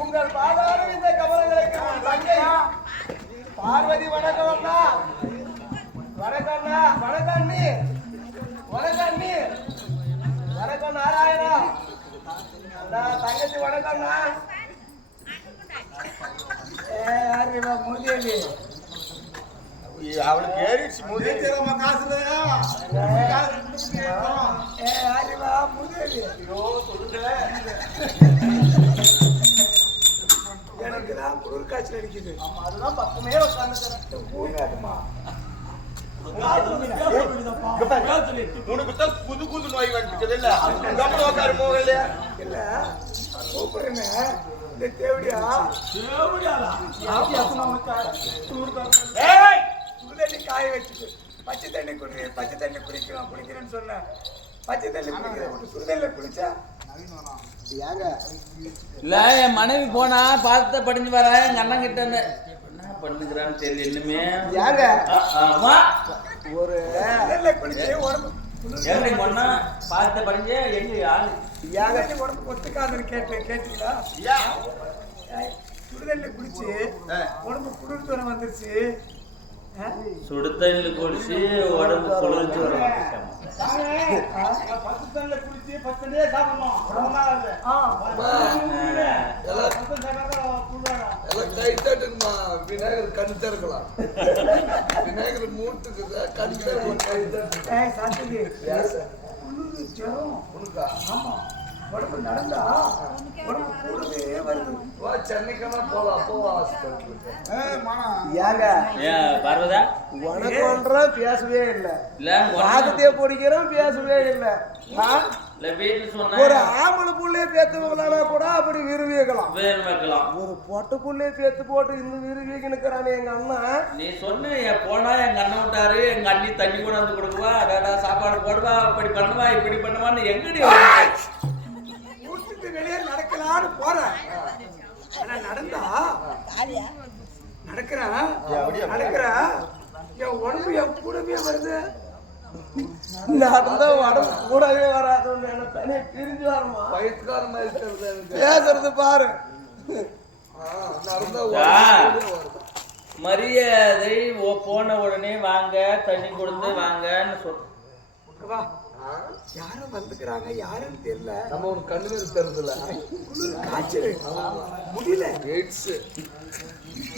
உங்கள் பாதாரம் இந்த கமலங்களுக்கு தங்கை பார்வதி. வணக்கம் அண்ணா. வணக்கம் அண்ணா. வணக்கம் அண்ணி. வணக்கம் அண்ணி. வணக்கம் நாராயணா. அண்ணா தங்கச்சி வணக்கம்ண்ணா. யாருமா மூதேவி? அவளுக்கு ஏறிச்சு மூதேவி. யாருமா மூதேவி? ஐயோ சொல்லுங்க. எனக்கு தான் குளிர் காய்ச்சல் அடிக்குது. ஆமா அதுதான் பக்கமே உட்காந்துக்கிறேன். உனக்கு தான் புது புது நோய் வந்துச்சது இல்ல? உட்காரு போக இல்லையா? இல்ல கூப்பிடுறேன்னு இந்த தேவடியா சுடுதண்ணி காய வச்சுட்டு பச்சை தண்ணி குடிக்கிறேன்னு சொன்னேன். பச்சை தண்ணி குடிக்கிறேன் சுடுதண்ணில குளிச்சா இல்ல என் மனைவி போனா பார்த்த படிஞ்சு வர எங்க அண்ணன் கிட்ட என்ன பண்ணுகிறான்னு தெரியல இன்னுமே. ஒரு குளிச்சு உடம்பு எப்படி பொண்ணா பார்த்த படிஞ்சு எங்க ஆளு உடம்பு ஒத்துக்காதுன்னு கேட்டீங்களா? சுடுதண்ணி குடிச்சு உடம்பு குளிர்ந்து வர வந்துருச்சு. சுடுதண்ணி குடிச்சு உடம்பு குளிர்ச்சி வர விநாயகர் கண் திறக்கலாம். விநாயகர் மூட்டுக்கு கண் உடம்பு நடந்தா உடம்பு கூடவே வருது. சென்னைக்கெல்லாம் போலாம் அப்போ பார்வதா உனக்கு பேசவே இல்லை. பாதத்தையே பிடிக்கிறோம் பேசவே இல்லை. ஒரு ஆம்பளை புள்ளைய பேத்துவங்களானா கூட அப்படி விரும்பிக்கலாம். ஒரு பொட்டை புள்ளைய பேத்து போட்டு இந்த விரும்பி நிக்கிறானே எங்க அண்ணா. நீ சொன்ன போனா எங்க அண்ணன் விட்டாரு எங்க அண்ணி தண்ணி கூட வந்து கொடுக்குவா சாப்பாடு போடுவா அப்படி பண்ணுவா இப்படி பண்ணுவான்னு எங்கடி வீட்டுக்கு வெளியே நடக்கலான்னு போறேன். ஆனா நடந்தா நடக்கிறேன் என் உடம்பு என் கூடவே வருது. நடந்தா உடம்பு கூடவே வராது. தனியா பிரிஞ்சு வரமா வயிற்றுக்காரமா பேசுறது பாரு. மரியாதை போன உடனே வாங்க தண்ணி கொடுத்து வாங்கன்னு சொல்லுவா. யாரும் வந்துக்கிறாங்க யாருன்னு தெரியல. நம்ம ஒரு கண்ணு தெரியல. காய்ச்சல் முடியல.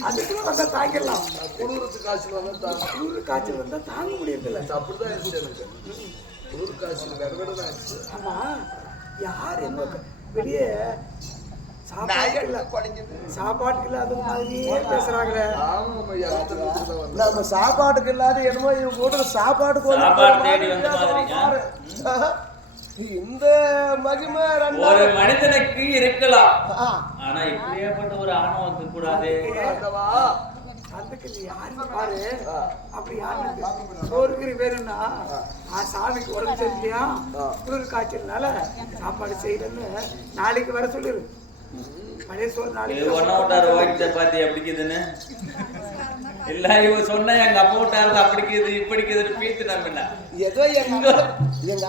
அதுக்குள்ள வந்தா தாங்கிடலாம். குளிருக்கு காய்ச்சல் வந்தா குளிர் காய்ச்சல் வந்தா தாங்க முடியறதில்ல. அப்படிதான் இருந்துச்சு எனக்கு. குளிர் காய்ச்சல் வேற தான் இருந்துச்சு. ஆமா யார் என்ன வெளியே சாப்பாட்டுக்கு இல்லாத மாதிரியே பேசுறாங்களே. நம்ம சாப்பாட்டுக்கு இல்லாத என்னமோ இவங்க சாப்பாடு இந்த மகிமை ஒரு மனிதனுக்கு இருக்கலாம். ஆனா இப்படியேப்பட்ட ஒரு ஆணவம் கூடாது. அதுக்கு யாருன்னு பாரு. அப்படி யாரு சோறுக்கு வேணும்னா சாமிக்கு உடம்பு சரியில்லையா குளிர் காய்ச்சல்னால சாப்பாடு செய்யறேன்னு நாளைக்கு வர சொல்லிரு. பழைய சோறு நாளைக்கு பாத்தி அப்படிக்குதுன்னு இல்ல இவ சொன்ன எங்க அப்பா விட்டாரு அப்படிக்குது இப்படிக்குதுன்னு பீத்து நம்ம ஏதோ எங்க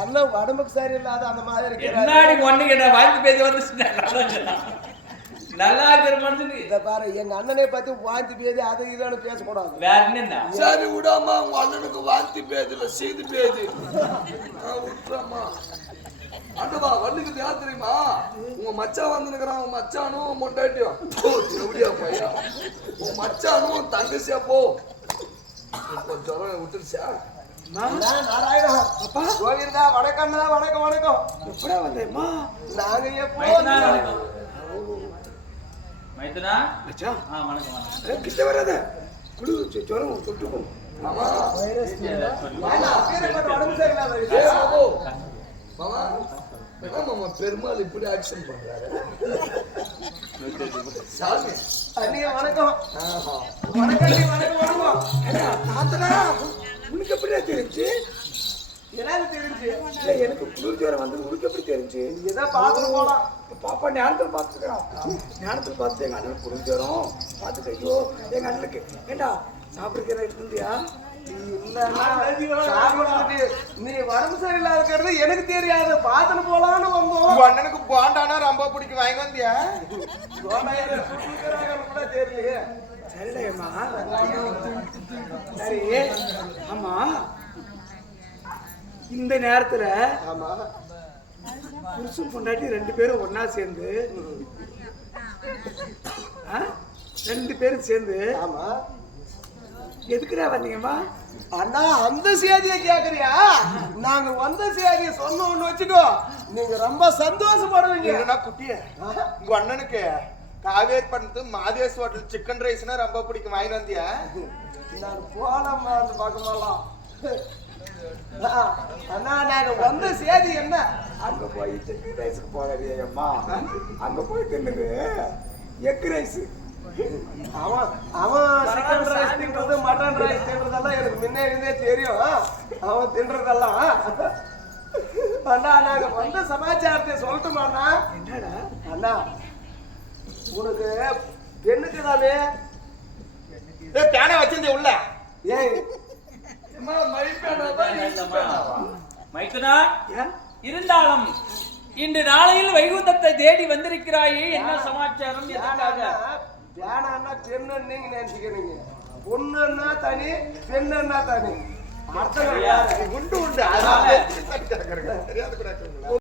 அண்ணன் உடம்புக்கு சரியில்லாத அந்த மாதிரி இருக்கு. ஒண்ணுக்கு என்ன வாங்கி பேசி வந்து நல்லா இருக்கிற மனுஷனுக்கு இத பாரு. எங்க அண்ணனை பத்தி வாந்தி பேதி அது இதுன்னு பேசக்கூடாது. வேற என்ன சரி விடாமா உங்க அண்ணனுக்கு வாந்தி பேதில செய்து பேதி விட்டுறாமா. அண்டவா வள்ளிக்கு யார் தெரியுமா? உங்க மச்சான் வந்துருக்கிறான். உங்க மச்சானும் மொண்டாட்டியும் எப்படியா பையா உங்க மச்சானும் தங்கச்சியா போ. ஜுரம் விட்டுருச்சா? நாராயணா கோவிந்தா வணக்கம்னா வணக்கம் வணக்கம். எப்படா வந்தேம்மா? நாங்க எப்போ மைத்துனா மச்சான் வணக்கம் வணக்கம். கிட்ட வராத குடு ஜுரம் தொட்டுக்கும். ஆமா வைரஸ் உடம்பு சரியில்லாத மாமா மாமா பெருமாள் இப்படி ஆக்ஷன் பண்றாரு. சாமி அண்ணிய வணக்கம். வணக்கம் வணக்கம். உனக்கு எப்படியா தெரிஞ்சு? எனக்கு தெரிஞ்சு எனக்கு குளிர் ஜுரம் வந்து உனக்கு எப்படி தெரிஞ்சு? இதான் பார்த்துட்டு போலாம். பாப்பா ஞானத்தில் பார்த்துக்கிறான். ஞானத்தில் பார்த்து எங்க அண்ணனுக்கு குளிர் ஜுரம் பார்த்துக்க. ஐயோ எங்க அண்ணனுக்கு ஏண்டா சாப்பிடுக்கிற இருந்தியா? நீ வரம்பு சரியில்லா இருக்கிறது எனக்கு தெரியாது. பாத்துட்டு போலான்னு வந்தோம். அண்ணனுக்கு போண்டானா ரொம்ப பிடிக்கும் வாங்கி வந்தியா? கூட தெரியலையே. சரிடா சரி. ஆமா இந்த நேரத்துல ஆமா புருஷன் பொண்டாட்டி 2 பேரும் ஒன்னா சேர்ந்து 2 பேரும் சேர்ந்து ஆமா எதுக்குடா வந்தீங்கம்மா? அண்ணா அந்த சேதியை கேக்குறியா? நாங்க வந்த சேதியை சொன்னோம்னு வச்சுக்கோ நீங்க ரொம்ப சந்தோஷப்படுவீங்க. என்னன்னா குட்டிய உங்க அண்ணனுக்கு காவேரி பண்ணது மாதேஷ் ஹோட்டல் சிக்கன் ரைஸ்னா ரொம்ப பிடிக்கும் வாங்கி வந்தியா? நான் போலாமா அந்த பக்கமெல்லாம். அண்ணா நாங்க வந்த சேதி என்ன? அங்க போய் சிக்கன் ரைஸ்க்கு போறியம்மா. அங்க போய் தின்னுது எக் ரைஸ். அவன் சிக்கன் ரைஸ் தின்றது மட்டன் ரைஸ் தின்றதெல்லாம் எனக்கு முன்னே இருந்தே தெரியும். அவன் தின்றதெல்லாம் அண்ணா நாங்க வந்த சமாச்சாரத்தை சொல்லட்டுமாண்ணா? என்னடா அண்ணா உனக்கு பெண்ணுக்குதானே பேனை வச்சிருந்தே உள்ள. ஏய் மைத்துனா இருந்தாலும் இன்று நாளையில் வைகுந்தத்தை தேடி வந்திருக்கிறாயே, என்ன சமாச்சாரம்? எதற்காக? பேனா பெண்ணு நீங்க நினைச்சுக்கிறீங்க. பொண்ணுன்னா தனி, பெண்ணுன்னா தனி. அர்த்தம் உண்டு உண்டு.